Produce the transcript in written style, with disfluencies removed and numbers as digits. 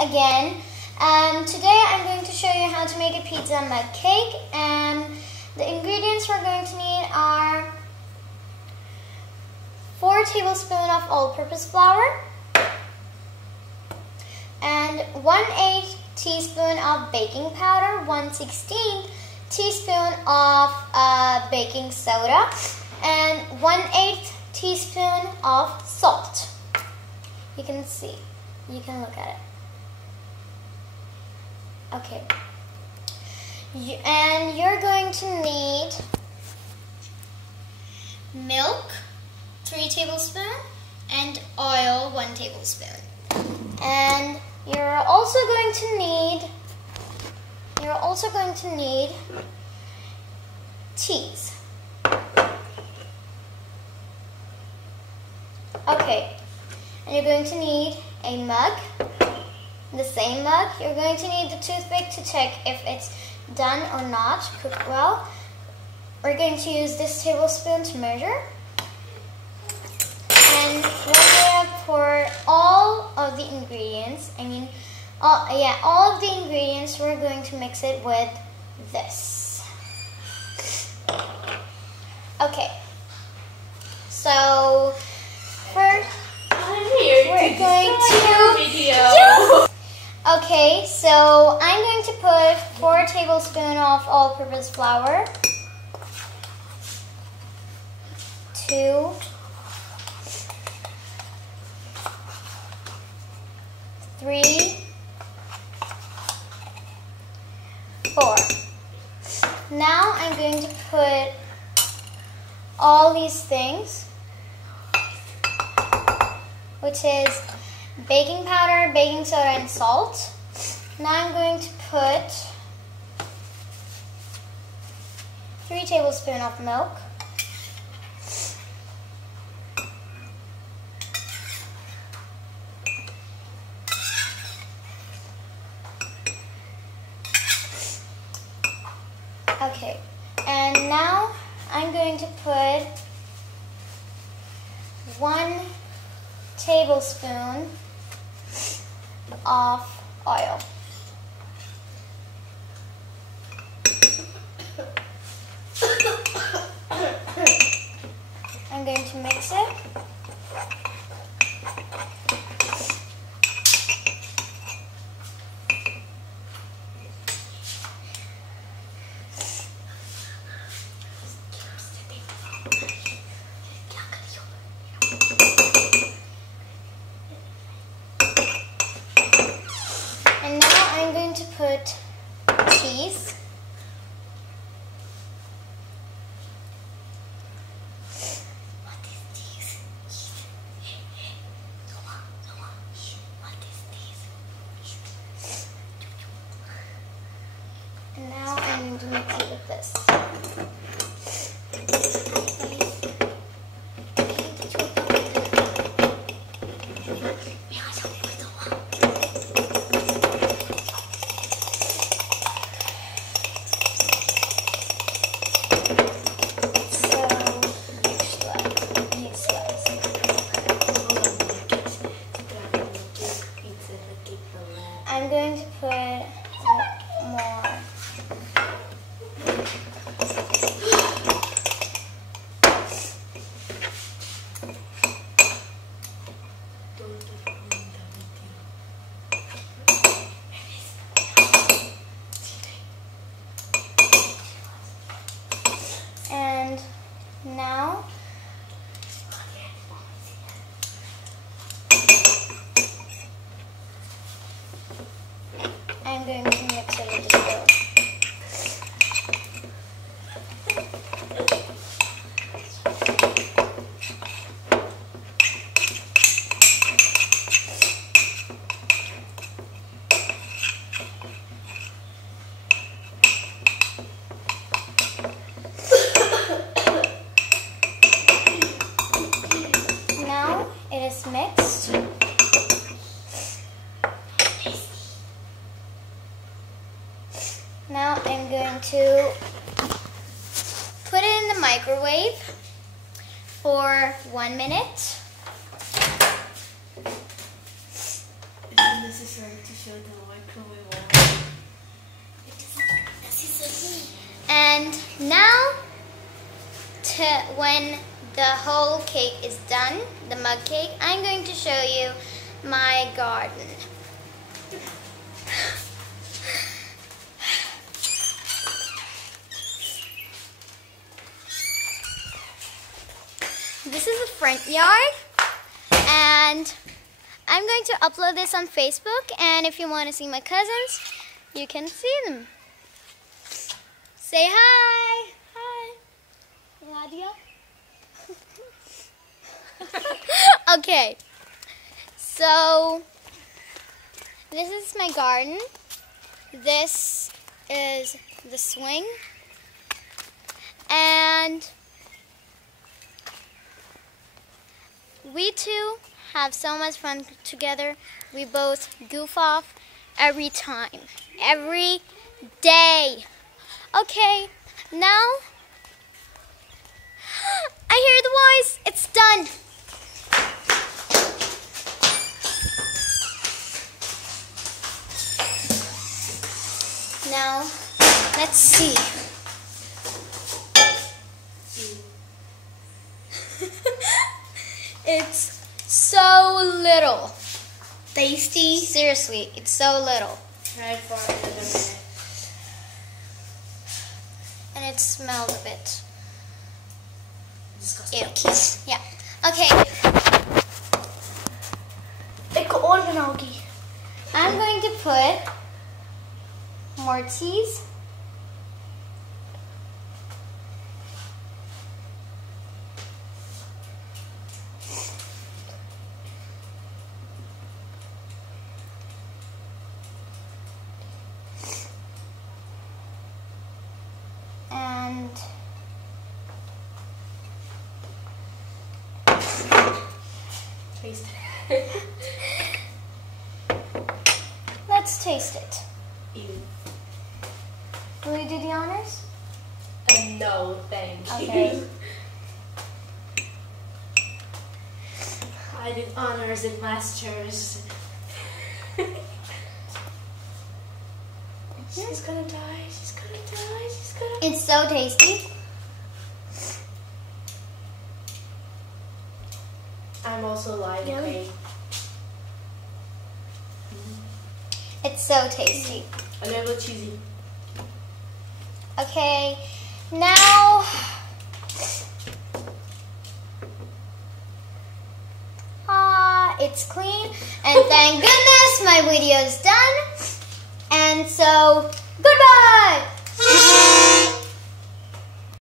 again. Today I'm going to show you how to make a pizza mug cake, and the ingredients we're going to need are 4 tablespoons of all-purpose flour and 1/8 teaspoon of baking powder, 1/16 teaspoon of baking soda, and 1/8 teaspoon of salt. You can see, you can look at it. Okay. And you're going to need milk, 3 tablespoons, and oil, 1 tablespoon. And you're also going to need cheese. Okay. And you're going to need a mug. The same mug. You're going to need the toothpick to check if it's done or not, cooked well. We're going to use this tablespoon to measure. And we're going to pour all of the ingredients, all of the ingredients, we're going to mix it with this. Okay. So, first, we're going to... Okay, so I'm going to put 4 tablespoons of all-purpose flour, 2, 3, 4. Now I'm going to put all these things, which is baking powder, baking soda, and salt. Now I'm going to put 3 tablespoons of milk, okay, and now I'm going to put 1 tablespoon of oil. I'm going to mix it. And now I'm going to put cheese. What is this? What is this? And now I'm going to mix it with this. I'm going to put more. And now I'm going to mix it with the dough. Now it is mixed. Now I'm going to put it in the microwave for 1 minute. unnecessary to show the microwave oven. It isn't necessary. And now, when the whole cake is done, the mug cake, I'm going to show you my garden. This is the front yard, and I'm going to upload this on Facebook, and if you want to see my cousins, you can see them. Say hi! Hi! Nadia? Okay, so this is my garden. This is the swing, and we two have so much fun together. We both goof off every time, every day. Okay, now I hear the voice. It's done. Now, let's see. It's so little. Tasty. Seriously, it's so little. Try for another minute. And it smells a bit. Disgusting. Ew. Yeah. Okay. Ek और बनाओगी. I'm going to put more cheese. And Taste it. let's taste it. Ew. Will you do the honors? No, thank you. Okay. I did honors and masters. She's gonna die. She's gonna die. She's gonna. It's so tasty. I'm also lying. Really? Okay. It's so tasty. A little cheesy. Okay, now it's clean, and thank goodness my video is done. And so, goodbye!